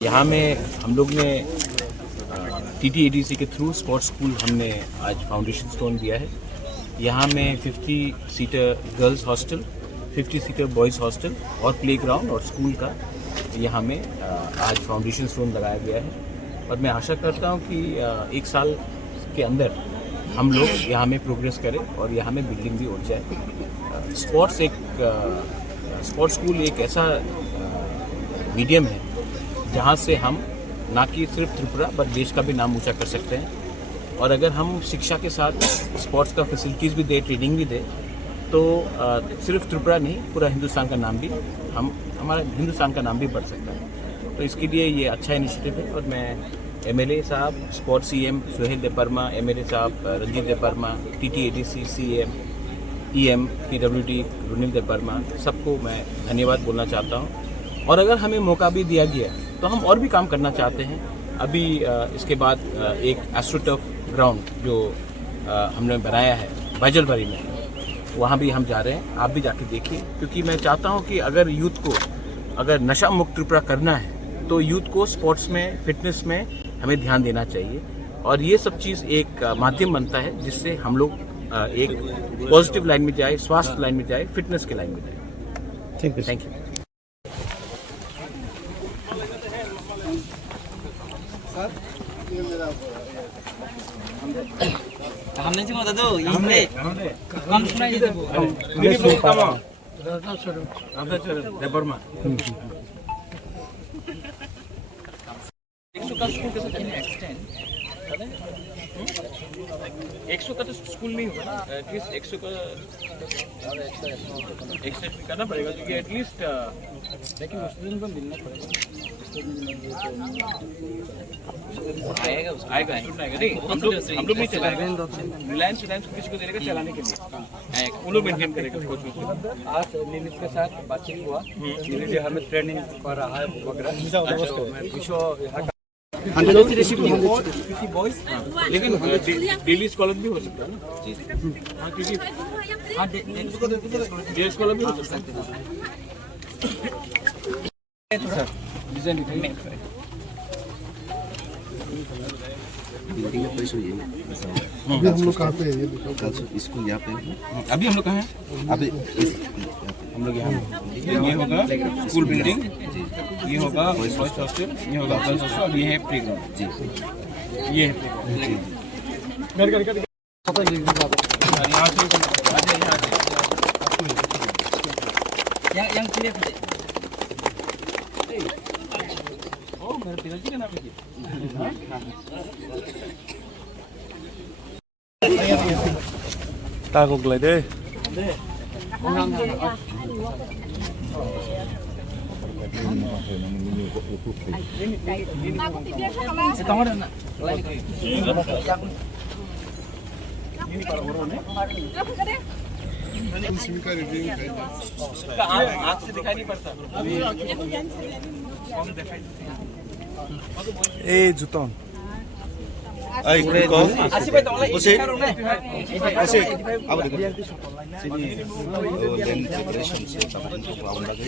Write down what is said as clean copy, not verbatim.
यहाँ में हम लोग ने TTADC के थ्रू स्पोर्ट्स स्कूल हमने आज फाउंडेशन स्टोन दिया है। यहाँ में 50 seater girls hostel, 50 seater boys hostel और प्लेग्राउंड और स्कूल का यहाँ में आज फाउंडेशन स्टोन लगाया गया है। और मैं आशा करता हूँ कि एक साल के अंदर हम लोग यहाँ में प्रोग्रेस करें और यहाँ में बिल्डिंग भी उठ जाए। स्पोर्ट्स स्कूल एक ऐसा मीडियम है जहाँ से हम ना कि सिर्फ त्रिपुरा बट देश का भी नाम ऊंचा कर सकते हैं। और अगर हम शिक्षा के साथ स्पोर्ट्स का फैसिलिटीज़ भी दें, ट्रेनिंग भी दें, तो सिर्फ त्रिपुरा नहीं, पूरा हिंदुस्तान का नाम भी हमारा हिंदुस्तान का नाम भी बढ़ सकता है। तो इसके लिए ये अच्छा इनिशिएटिव है। और मैं MLA साहब, स्पोर्ट्स CM सुहेल देपरमा, MLA साहब Ranjit देपरमा, TTADC CM EM PWD रुनिल देपरमा, सबको मैं धन्यवाद बोलना चाहता हूँ। और अगर हमें मौका भी दिया गया तो हम और भी काम करना चाहते हैं। अभी इसके बाद एक एस्ट्रोटर्फ ग्राउंड जो हमने बनाया है बैजलबारी में, वहाँ भी हम जा रहे हैं। आप भी जाके देखिए, क्योंकि मैं चाहता हूँ कि अगर यूथ को अगर नशा मुक्त त्रिपुरा करना है तो यूथ को स्पोर्ट्स में, फिटनेस में हमें ध्यान देना चाहिए। और ये सब चीज़ एक माध्यम बनता है जिससे हम लोग एक पॉजिटिव लाइन में जाए, स्वास्थ्य लाइन में जाए, फिटनेस के लाइन में जाए। Thank you. हमने जो बता दो ये कम सुनाई देते वो देपरमा 100 का स्कूल कैसे चलेगा एक्सटेंड 100 का तो स्कूल नहीं होगा ना, एटलीस्ट 100 का एक्सटेंड करना पड़ेगा, क्योंकि एटलीस्ट लेकिन स्टूडेंट को मिलना पड़ेगा। आएगा स्टूडेंट आएगा नहीं, हम लोग नहीं चलाएंगे। रिलायंस किसी को देगा चलाने के लिए, वो लोग मेंटेन करेगा कोच। आज लिनिस के साथ बातचीत हुआ, धीरे हमें ट्रेनिंग कर रहा है वगैरह। लेकिन डेली स्कॉलर भी हो सकता है ना। हाँ, क्योंकि डेली स्कॉलर भी हो सकता है। डिजाइन बिल्डिंग का परिसर ये अभी हम लोग कहाँ पे है ये बताओ। स्कूल यहाँ पे है। अभी हम लोग कहाँ हैं? अभी हम लोग यहाँ ये होगा स्कूल बिल्डिंग, ये होगा बॉयज हॉस्टल, ये होगा गर्ल्स हॉस्टल और ये है प्लेग्राउंड। जी, ये है प्लेग्राउंड। yang pilih Oh, मेरे पिताजी का नाम है। तागोग lại đi. आँख से दिखाई नहीं पड़ता। ए जुतोन. Ay, ko. así pues tolong Ose. Ose. Apa dia? Sini. Oh, land preparation. Saya tak tahu apa lagi.